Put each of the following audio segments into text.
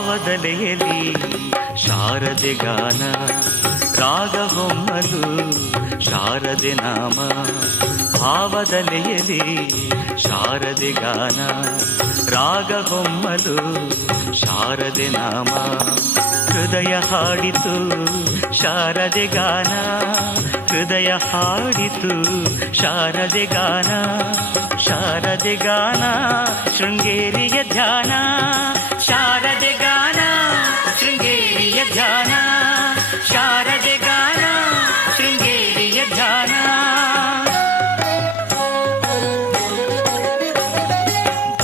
ಭಾವದಲೆಯಲ್ಲಿ ಶಾರದೆ ಗಾನ ರಾಗ ಹೊಮ್ಮಲು ಶಾರದೆ ನಾಮ. ಭಾವದಲೆಯಲ್ಲಿ ಶಾರದೆ ಗಾನ ರಾಗ ಹೊಮ್ಮಲು ಶಾರದೆ ನಾಮ. ಹೃದಯ ಹಾಡಿತು ಶಾರದೆ ಗಾನ, ಹೃದಯ ಹಾಡಿತು ಶಾರದೆ ಗಾನ. ಶಾರದೆ ಗಾನ ಶೃಂಗೇರಿಯ ಧ್ಯಾನ, ಶಾರದೆ ಗಾನ ಶೃಂಗೇರಿಯ ಧ್ಯಾನ, ಶಾರದೆ ಗಾನ ಶೃಂಗೇರಿಯ ಧ್ಯಾನ.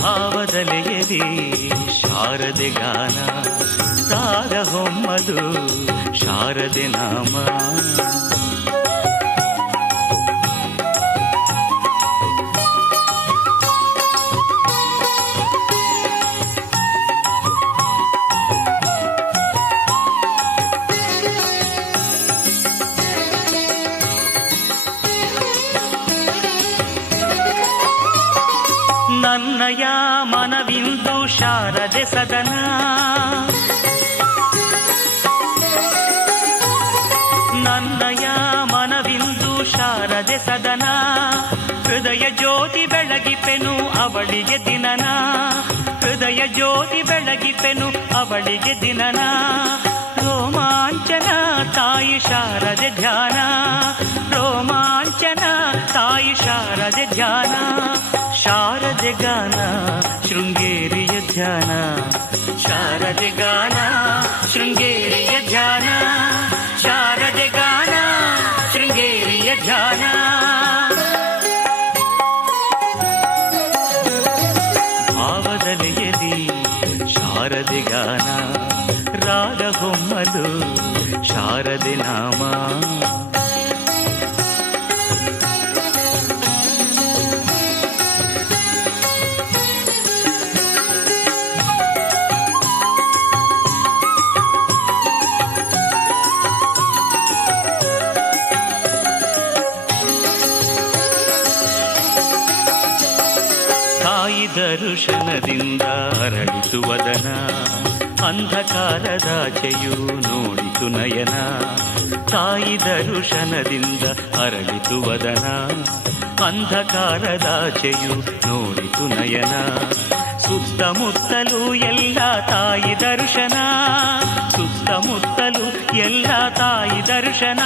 ಭಾವದಲೆಯಲ್ಲಿ ಶಾರದೆ ಗಾನ ರಾಗ ಹೊಮ್ಮದು ಶಾರದೆ ನಾಮ. ನನ್ನಯ ಮನವಿಂದು ಶಾರದೆ ಸದನ, ನನ್ನಯ ಮನವಿಂದು ಶಾರದೆ ಸದನ. ಹೃದಯ ಜ್ಯೋತಿ ಬೆಳಗಿಪೆನು ಅವಳಿಗೆ ದಿನನ, ಹೃದಯ ಜ್ಯೋತಿ ಬೆಳಗಿಪೆನು ಅವಳಿಗೆ ದಿನನ. ರೋಮಾಂಚನ ತಾಯಿ ಶಾರದೆ ಧ್ಯಾನ, ರೋಮಾಂಚನ ತಾಯಿ ಶಾರದೆ ಧ್ಯಾನ. ಶಾರದೆ ಗಾನ ಶೃಂಗೇರಿಯ ಧ್ಯಾನ, ಶಾರದೆ ಗಾನ ಶೃಂಗೇರಿಯ ಧ್ಯಾನ, ಶಾರದೆ ಗಾನ ಶೃಂಗೇರಿಯ ಧ್ಯಾನ. ಭಾವದಲೆಯಲ್ಲಿ ಶಾರದೆ ಗಾನ ರಾಗ ಹೊಮ್ಮಲು ಶಾರದೆ ನಾಮ. ತಾಯಿ ದರ್ಶನದಿಂದ ಅರಳಿತು ವದನ, ಅಂಧಕಾರದಾಚೆಯು ನೋಡಿತು ನಯನ. ತಾಯಿ ದರ್ಶನದಿಂದ ಅರಳಿತು ವದನ, ಅಂಧಕಾರದಾಚೆಯು ನೋಡಿತು ನಯನ. ಸುತ್ತಮುತ್ತಲೂ ಎಲ್ಲ ತಾಯಿ ದರ್ಶನ, ಸುತ್ತಮುತ್ತಲೂ ಎಲ್ಲ ತಾಯಿ ದರ್ಶನ.